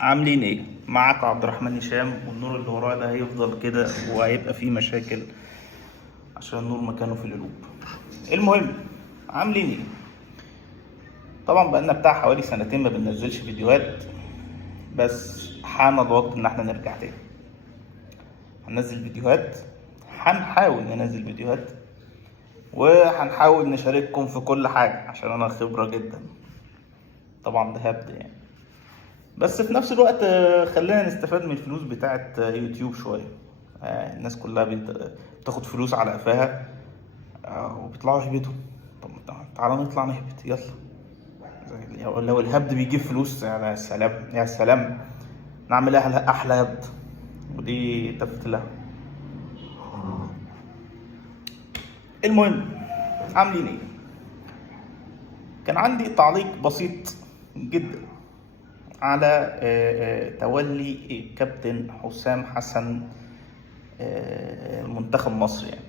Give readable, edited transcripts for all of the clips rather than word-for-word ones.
عاملين ايه؟ معاك عبد الرحمن هشام، والنور اللي ورايا ده هيفضل كده وهيبقى فيه مشاكل عشان النور مكانه في القلوب. المهم، عاملين ايه؟ طبعا بقالنا بتاع حوالي سنتين ما بننزلش فيديوهات، بس حان الوقت ان احنا نرجع تاني. هننزل فيديوهات، هنحاول ننزل فيديوهات، وهنحاول نشارككم في كل حاجة عشان انا خبرة جدا. طبعا ده هبد يعني، بس في نفس الوقت خلينا نستفاد من الفلوس بتاعة يوتيوب شوية. الناس كلها بتاخد فلوس على قفاها، وبيطلعوا يهبطوا. طب تعالى نطلع نهبط يلا. لو الهبد بيجيب فلوس، يا سلام يا سلام، نعمل احلى هبد. ودي تفت لها. المهم، عاملين ايه؟ كان عندي تعليق بسيط جدا على تولي كابتن حسام حسن منتخب مصر. يعني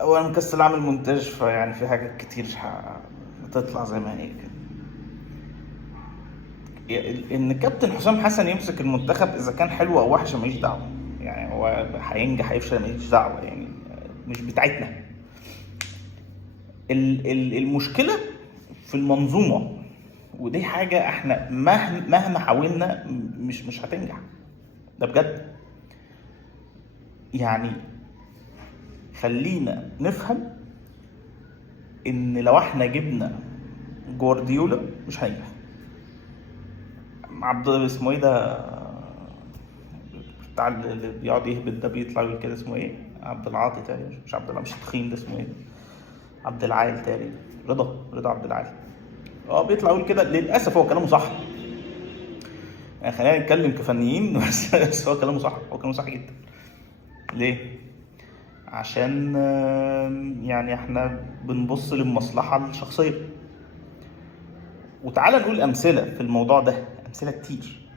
اولا كاس العالم مونتاج، فيعني في حاجات كتير هتطلع زي ما هي كده. ان كابتن حسام حسن يمسك المنتخب اذا كان حلو او وحش ماليش دعوه، يعني هو هينجح هيفشل ماليش دعوه، يعني مش بتاعتنا. المشكله في المنظومه، ودي حاجه احنا مهما حاولنا مش هتنجح. ده بجد. يعني خلينا نفهم ان لو احنا جبنا جوارديولا مش هينجح. عبد اسمه ايه ده بتاع اللي بيقعد يهبط ده، بيطلع يقول كده، اسمه ايه؟ عبد العاطي تقريبا، مش عبد الله، مش التخين ده، اسمه ايه؟ عبد العال تقريبا، رضا عبد العال. بيطلع يقول كده، للاسف هو كلامه صح. يعني خلينا نتكلم كفنيين بس هو كلامه صح، هو كلامه صح جدا. ليه؟ عشان يعني احنا بنبص للمصلحة الشخصية. وتعالى نقول أمثلة في الموضوع ده، أمثلة كتير.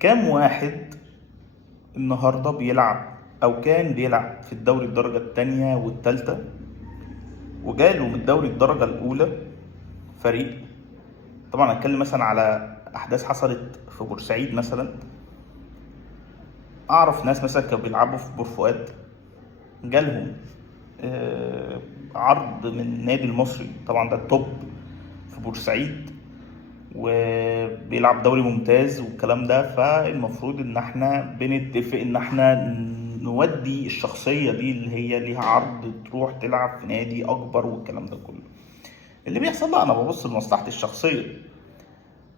كام واحد النهاردة بيلعب أو كان بيلعب في الدوري الدرجة التانية والتالتة، وجاله من الدوري الدرجة الأولى فريق. طبعا هتكلم مثلا على أحداث حصلت في بورسعيد مثلا. أعرف ناس مثلا كانوا بيلعبوا في بور فؤاد، جالهم عرض من النادي المصري، طبعا ده التوب في بورسعيد، وبيلعب دوري ممتاز والكلام ده. فالمفروض ان احنا بنتفق ان احنا نودي الشخصية دي اللي هي ليها عرض تروح تلعب في نادي اكبر والكلام ده كله. اللي بيحصل لا، انا ببص لمصلحتي الشخصية.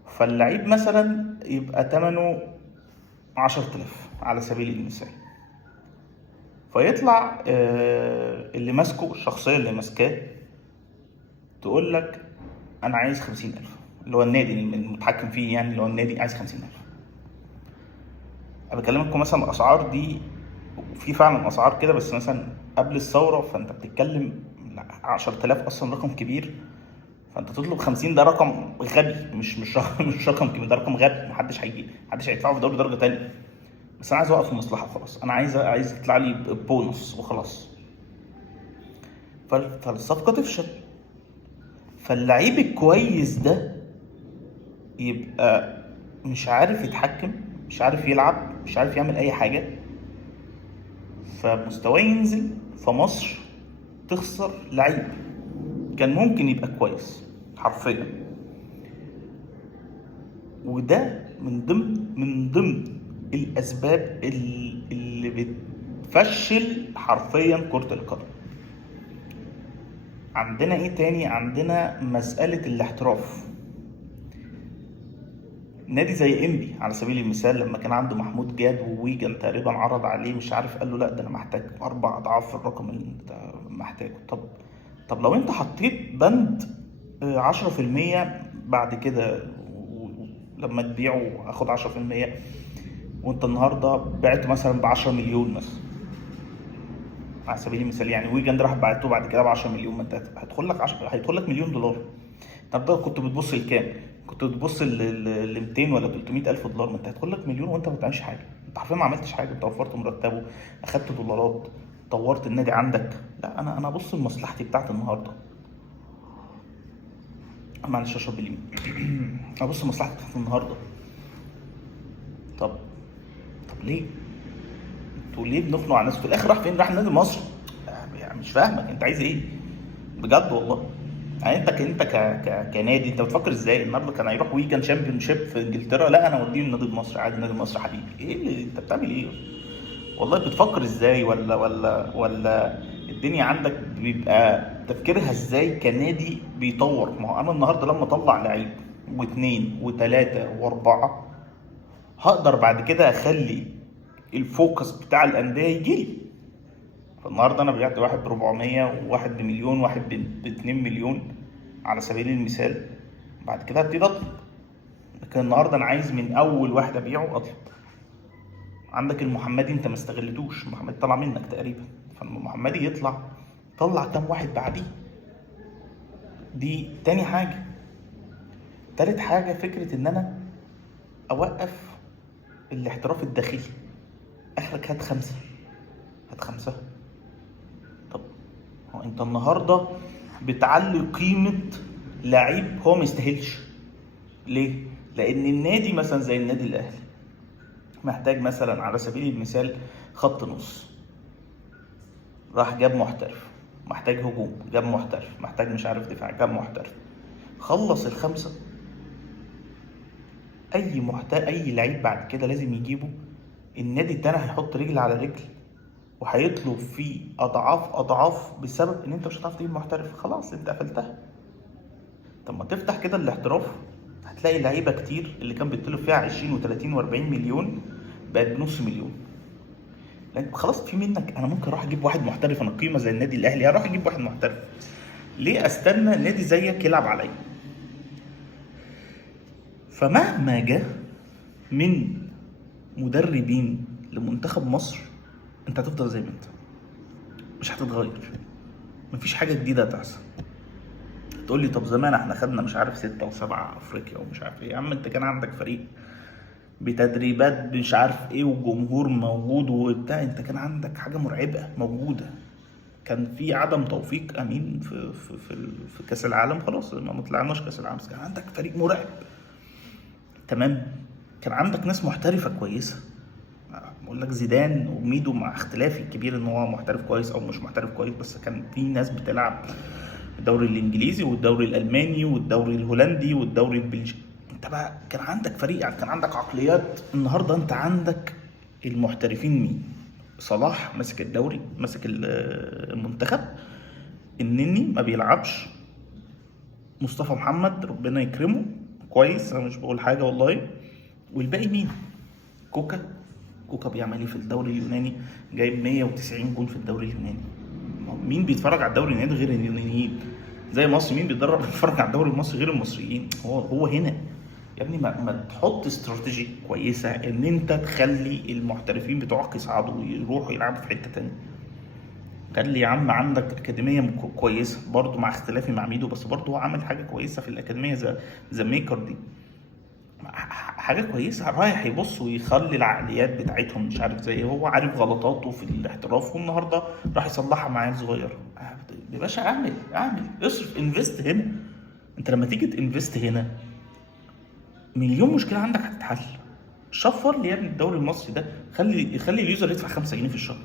فاللعيب مثلا يبقى تمنه 10,000 على سبيل المثال، فيطلع اللي ماسكه، الشخصية اللي ماسكاه، تقول لك انا عايز 50,000، اللي هو النادي المتحكم فيه، يعني اللي هو النادي عايز 50,000. انا بكلمكم مثلا الاسعار دي، في فعلا اسعار كده، بس مثلا قبل الثوره فانت بتتكلم 10,000 اصلا رقم كبير. فانت تطلب 50، ده رقم غبي، مش رقم كبير، ده رقم غبي. محدش هيدفعه في دوري درجه تانية. بس انا عايز اوقف المصلحه خلاص، انا عايز يطلع لي بونص وخلاص. فالصفقه تفشل، فاللعيب الكويس ده يبقى مش عارف يتحكم، مش عارف يلعب، مش عارف يعمل اي حاجه، فمستواه ينزل، فمصر تخسر لعيب كان ممكن يبقى كويس حرفيا. وده من ضمن الاسباب اللي بتفشل حرفيا كرة القدم. عندنا ايه تاني؟ عندنا مسألة الاحتراف. نادي زي انبي على سبيل المثال، لما كان عنده محمود جاد وويجن تقريبا، عرض عليه مش عارف، قال له لا، ده انا محتاج 4 اضعاف الرقم اللي انت محتاجه. طب لو انت حطيت بند 10% بعد كده، لما تبيعه اخد 10%، وانت النهارده بعته مثلا ب10 مليون مثلا على سبيل المثال، يعني ويجن راح بعته بعد كده ب10 مليون، ما انت هيدخل لك مليون دولار. طب ده كنت بتبص لكام؟ كنت بتبص ل 200 ولا 300 الف دولار. ما انت هيدخل لك مليون وانت ما بتعملش حاجه، انت حرفيا ما عملتش حاجه. انت وفرت مرتبه، اخدت دولارات، طورت النادي عندك. لا، انا ابص لمصلحتي بتاعت النهارده. معلش اشرب اليمين. ابص مصلحتك بتاعت النهارده. طب ليه؟ انتوا ليه بنخنق على الناس؟ في الاخر راح فين؟ راح النادي المصري. يعني مش فاهمك انت عايز ايه بجد والله. يعني انت كنادي انت بتفكر ازاي؟ النهارده كان هيروح ويكند شامبيون شيب في انجلترا، لا انا اوديه النادي المصري عادي. النادي المصري حبيبي، ايه اللي انت بتعمل ايه؟ والله بتفكر ازاي؟ ولا الدنيا عندك بيبقى تفكيرها ازاي كنادي بيطور؟ ما هو انا النهارده لما اطلع لعيب واثنين وثلاثه واربعه هقدر بعد كده اخلي الفوكس بتاع الانديه يجيلي. فالنهارده انا بعت واحد ب 400 وواحد بمليون وواحد ب 2 مليون على سبيل المثال، بعد كده هبتدي اطلب. لكن النهارده انا عايز من اول واحد ابيعه اطلب. عندك المحمدي انت ما استغلتوش، المحمدي طلع منك تقريبا، فلما المحمدي يطلع طلع كام واحد بعديه. دي تاني حاجه. تالت حاجه فكره ان انا اوقف الاحتراف الداخلي. اخرك هات خمسه، هات خمسه. طب هو انت النهارده بتعلي قيمه لعيب هو ما يستاهلش. ليه؟ لان النادي مثلا زي النادي الاهلي محتاج مثلا على سبيل المثال خط نص، راح جاب محترف. محتاج هجوم، جاب محترف. محتاج مش عارف دفاع، جاب محترف. خلص الخمسه. اي لعيب بعد كده لازم يجيبه النادي التاني هيحط رجل على رجل وهيطلب فيه اضعاف بسبب ان انت مش هتعرف تجيب محترف. خلاص انت قفلتها. طب ما تفتح كده الاحتراف، هتلاقي لعيبه كتير اللي كان بيطلب فيها 20 و30 و40 مليون بقت بنص مليون. لان خلاص في منك. انا ممكن اروح اجيب واحد محترف، انا قيمه زي النادي الاهلي اروح اجيب واحد محترف. ليه استنى نادي زيك يلعب عليا؟ فمهما جه من مدربين لمنتخب مصر انت هتفضل زي ما انت، مش هتتغير. مفيش حاجه جديده هتحصل. تقول لي طب زمان احنا خدنا مش عارف 6 و7 افريقيا ومش عارف ايه. يا عم انت كان عندك فريق بتدريبات مش عارف ايه وجمهور موجود وبتاع، انت كان عندك حاجه مرعبه موجوده. كان في عدم توفيق امين في كاس العالم، خلاص ما طلعناش كاس العالم، بس كان عندك فريق مرعب. تمام. كان عندك ناس محترفه كويسه. بقول لك زيدان وميدو مع اختلافي الكبير ان هو محترف كويس او مش محترف كويس، بس كان في ناس بتلعب الدوري الانجليزي والدوري الالماني والدوري الهولندي والدوري البلجيكي. انت بقى كان عندك فريق، يعني كان عندك عقليات. النهارده انت عندك المحترفين مين؟ صلاح ماسك الدوري، ماسك المنتخب. النني ما بيلعبش. مصطفى محمد ربنا يكرمه كويس، انا مش بقول حاجه والله. والباقي مين؟ كوكا بيعمل ايه في الدوري اليوناني؟ جايب 190 جول في الدوري اليوناني. مين بيتفرج على الدوري اليوناني غير اليونانيين؟ زي مصر مين بيتفرج على الدوري المصري غير المصريين؟ هو هنا يا ابني. ما تحط استراتيجي كويسه ان انت تخلي المحترفين بتوعك يصعدوا ويروحوا يلعبوا في حته تانية. خلي يا عم عندك اكاديميه كويسه برضو، مع اختلافي مع ميدو، بس برضو هو عامل حاجه كويسه في الاكاديميه زي ميكر دي. حاجه كويسه. رايح يبص ويخلي العقليات بتاعتهم مش عارف زي هو عارف غلطاته في الاحتراف، والنهارده راح يصلحها مع عيل صغير. يا باشا اعمل اصرف، انفست هنا. انت لما تيجي تنفست هنا مليون مشكله عندك هتتحل. شفر لي يا ابني الدوري المصري ده، خلي اليوزر يدفع 5 جنيه في الشهر.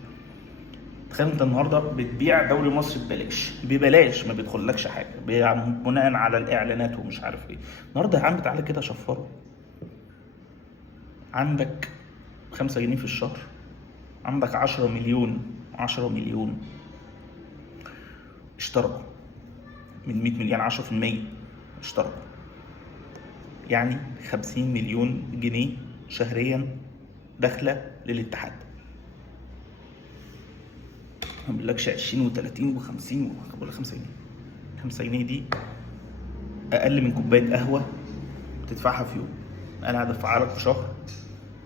تخيل انت النهارده بتبيع دوري مصر ببلاش ما بيدخلكش حاجه بناء على الاعلانات ومش عارف ايه. النهارده يا عم تعالى كده شفره. عندك 5 جنيه في الشهر، عندك 10 مليون اشتركوا من 100 مليون، 10% اشتركوا، يعني 50 مليون جنيه شهريا داخله للاتحاد. ما بقولكش 20 و30 و50، بقول 5 جنيه. 5 جنيه دي اقل من كوبايه قهوه تدفعها في يوم. انا هدفعها لك في شهر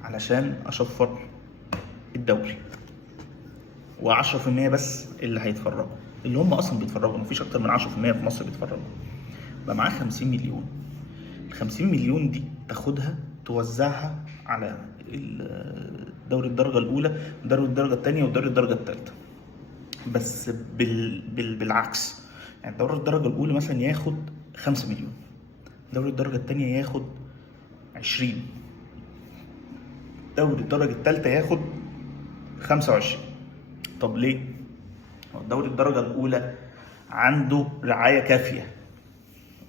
علشان اشفر الدوري. و10% بس اللي هيتفرجوا، اللي هم اصلا بيتفرجوا، مفيش اكتر من 10% في مصر بيتفرجوا. بقى معاه 50 مليون. ال 50 مليون دي تاخدها توزعها على دوري الدرجه الاولى ودوري الدرجه الثانيه ودوري الدرجه الثالثه، بس بالعكس. يعني دوري الدرجه الاولى مثلا ياخد 5 مليون، دوري الدرجه الثانيه ياخد 20، دوري الدرجه الثالثه ياخد 25. طب ليه؟ هو الدوري الدرجه الاولى عنده رعايه كافيه،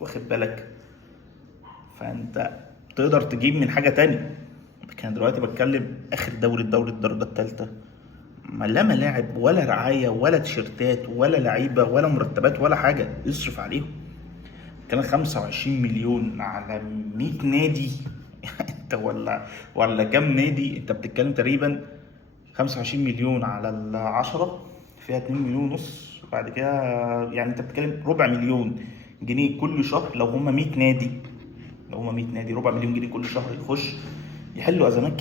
واخد بالك؟ فانت تقدر تجيب من حاجه تانية. كان دلوقتي بتكلم اخر الدوري الدرجه الثالثه، لا ملاعب ولا رعايه ولا تيشيرتات ولا لعيبه ولا مرتبات ولا حاجه يصرف عليهم. كان 25 مليون على 100 نادي انت ولا كام نادي؟ انت بتتكلم تقريبا 25 مليون على العشرة فيها 2 مليون ونص، وبعد كده يعني انت بتتكلم ربع مليون جنيه كل شهر. لو هم 100 نادي، ربع مليون جنيه كل شهر يخش يحلوا ازمات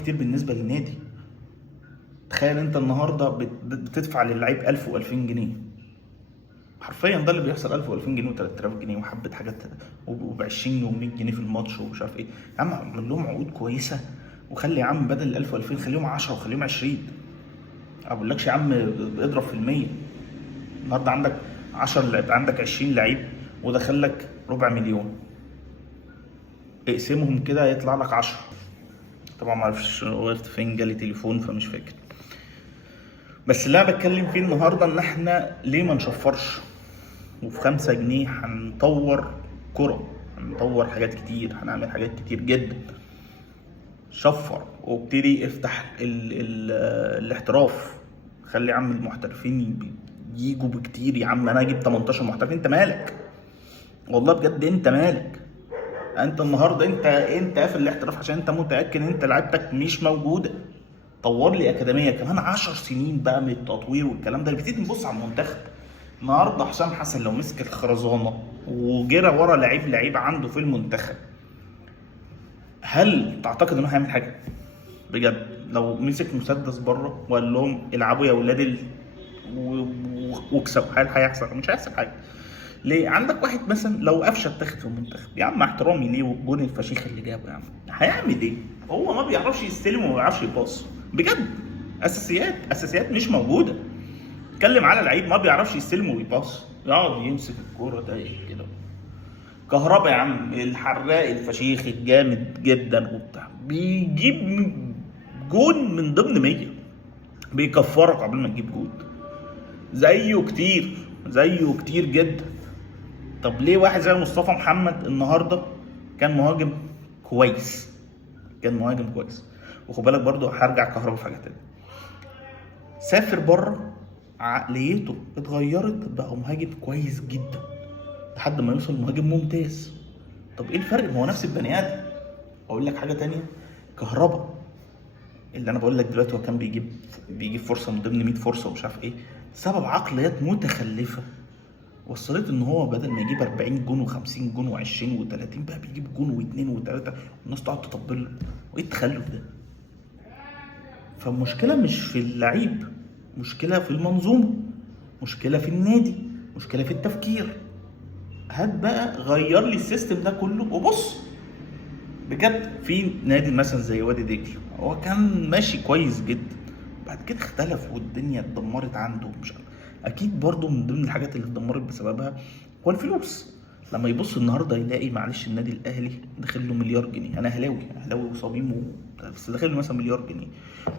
كتير، بالنسبه للنادي. تخيل انت النهارده بتدفع للعيب 1000 و2000 جنيه حرفيا، ده اللي بيحصل. 1000 و2000 جنيه و3000 جنيه وحبه حاجات، وب20 و100 جنيه في الماتش ومش عارف ايه. يا عم اعمل لهم عقود كويسه، وخلي يا عم بدل ال 1000 و2000 خليهم 10 وخليهم 20. ما بقولكش يا عم اضرب في المية. النهارده عندك 10 لعيب، عندك 20 لعيب، ودخل لك ربع مليون، اقسمهم كده يطلع لك 10. طبعا ما اعرفش وقفت فين، جالي تليفون فمش فاكر. بس اللي انا بتكلم فيه النهارده ان احنا ليه ما نشفرش، وفي 5 جنيه هنطور كرة، هنطور حاجات كتير، هنعمل حاجات كتير جدا. شفر وابتدي افتح الاحتراف، خلي يا عم المحترفين يجوا بكتير. يا عم انا اجيب 18 محترف، انت مالك؟ والله بجد انت مالك؟ انت النهارده انت قافل الاحتراف عشان انت متاكد ان انت لعيبتك مش موجوده. طور لي اكاديميه كمان 10 سنين بقى من التطوير والكلام ده. بتيجي نبص على المنتخب النهارده، حسام حسن لو مسك الخرزانه وجرى ورا لعيب عنده في المنتخب، هل تعتقد انه هيعمل حاجه؟ بجد لو مسك مسدس بره وقال لهم العبوا يا ولاد واكسبوا، هل هيحصل؟ مش هيحصل حاجه. ليه؟ عندك واحد مثلا لو قفشه اتاخد في المنتخب، يا عم احترامي ليه والجون الفشيخ اللي جابه، يا عم هيعمل ايه؟ هو ما بيعرفش يستلم وما بيعرفش يباص بجد. اساسيات مش موجوده. اتكلم على لعيب ما بيعرفش يستلم ويباص، يقعد يمسك الكوره ده كده. كهربا يا عم الحراق الفشيخ الجامد جدا وبتاع، بيجيب جون من ضمن 100، بيكفرك قبل ما تجيب جون. زيه كتير جدا. طب ليه واحد زي مصطفى محمد النهارده كان مهاجم كويس، وخد بالك برضو هرجع كهربا في حاجه تانيه. سافر بره، عقليته اتغيرت، بقى مهاجم كويس جدا لحد ما يوصل مهاجم ممتاز. طب ايه الفرق؟ ما هو نفس البني ادم. اقول لك حاجه تانية، كهربا اللي انا بقول لك دلوقتي هو كان بيجيب فرصه من ضمن 100 فرصه ومش عارف ايه، سبب عقليات متخلفه وصلت ان هو بدل ما يجيب 40 جون و50 جون و20 و30 بقى بيجيب جون واثنين وثلاثه والناس تقعد تطبل له. وايه التخلف ده؟ فالمشكله مش في اللعيب، مشكله في المنظومه، مشكله في النادي، مشكله في التفكير. هات بقى غير لي السيستم ده كله وبص. بجد في نادي مثلا زي وادي دجله، هو كان ماشي كويس جدا، بعد كده اختلف والدنيا اتدمرت عنده. مش اكيد برضو من ضمن الحاجات اللي اتدمرت بسببها هو الفلوس. لما يبص النهارده يلاقي معلش النادي الاهلي داخل له مليار جنيه، انا اهلاوي وصميم بس داخل له مثلا مليار جنيه،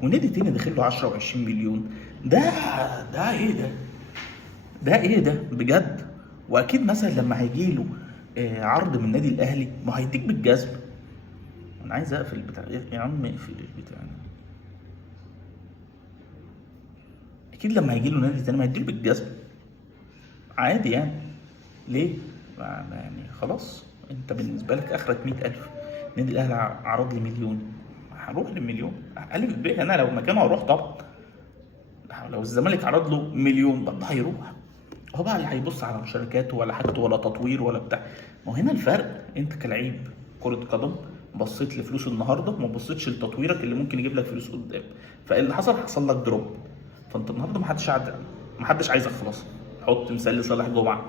ونادي تاني داخل له 10 و20 مليون. ده ايه ده بجد؟ واكيد مثلا لما هيجي له عرض من النادي الاهلي ما هيديك بالجزم. انا عايز اقفل البتاع يا عم، اقفل البتاع. اكيد لما هيجي له نادي تاني ما هيديله بالجزم عادي يعني. ليه؟ يعني خلاص انت بالنسبه لك اخرك 100,000. النادي الاهلي عرض لي مليون، هروح للمليون. الف ب انا لو مكانه هروح طبعا. لو الزمالك عرض له مليون برضه هيروح. هو بقى اللي هيبص على مشاركاته ولا حاجته ولا تطوير ولا بتاع. ما هو هنا الفرق، انت كلاعب كرة قدم بصيت لفلوس النهارده، ما بصيتش لتطويرك اللي ممكن يجيب لك فلوس قدام. فاللي حصل لك دروب. فانت النهارده ما حدش عايزك خلاص. حط مثال لصالح جمعه،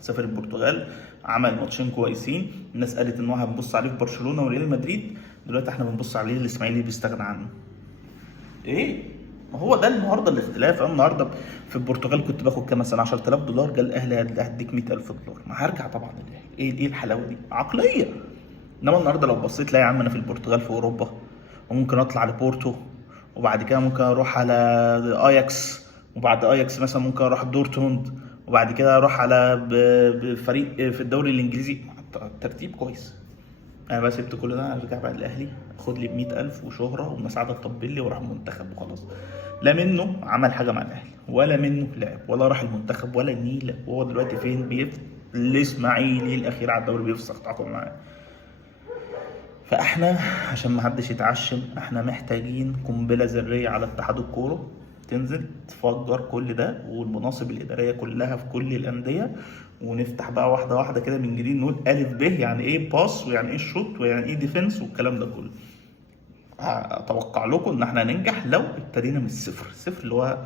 سافر البرتغال، عمل ماتشين كويسين، الناس قالت ان هو هنبص عليه في برشلونه وريال مدريد، دلوقتي احنا بنبص عليه الاسماعيلي بيستغنى عنه. ايه ما هو ده النهارده الاختلاف. انا النهارده في البرتغال كنت باخد كام مثلا 10000 دولار، جه الاهلي هديك 100000 دولار، ما هرجع طبعا الاهلي. ايه الحلاوه دي؟ عقليه. انما النهارده لو بصيت لا يا عم، انا في البرتغال في اوروبا، وممكن اطلع لبورتو، وبعد كده ممكن اروح على اياكس، وبعد اياكس مثلا ممكن اروح دورتموند، وبعد كده اروح على بفريق في الدوري الانجليزي. ترتيب كويس. انا بقى سبت كل ده، ارجع بقى الاهلي، اخد لي 100000 وشهره ومساعده تطبل لي واروح المنتخب وخلاص. لا منه عمل حاجه مع الاهلي، ولا منه لعب، ولا راح المنتخب، ولا النيله. وهو دلوقتي فين؟ الاسماعيلي الاخير على الدوري بيفسخ تعاقد معاه. فاحنا عشان ما حدش يتعشم، احنا محتاجين قنبله ذريه على اتحاد الكوره، تنزل تفجر كل ده والمناصب الاداريه كلها في كل الانديه، ونفتح بقى واحده واحده كده من جديد، نقول الف ب يعني ايه باص، ويعني ايه شوت، ويعني ايه ديفنس، والكلام ده كله. اتوقع لكم ان احنا هننجح لو ابتدينا من الصفر، الصفر اللي هو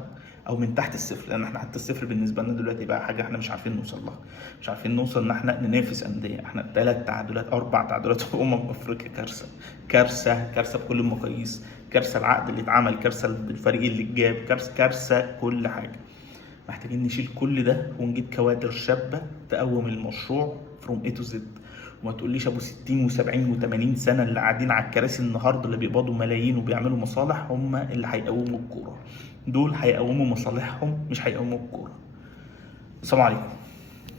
او من تحت الصفر، لان احنا حتى الصفر بالنسبه لنا دلوقتي بقى حاجه احنا مش عارفين نوصل لها. مش عارفين نوصل ان احنا ننافس انديه. احنا 3 تعادلات 4 تعادلات في افريقيا، كارثه. كارثه كارثه بكل المقاييس. كارثه العقد اللي اتعمل، كارثه الفريق اللي اتجاب، كارثه كارثه كل حاجه. محتاجين نشيل كل ده ونجيب كوادر شابه تقوم المشروع فروم اي تو زد. وما تقوليش ابو 60 و70 و80 سنه اللي قاعدين على الكراسي النهارده اللي بيقبضوا ملايين وبيعملوا مصالح هم اللي هيقوموا الكوره. دول هيقوموا مصالحهم، مش هيقوموا الكوره. السلام عليكم.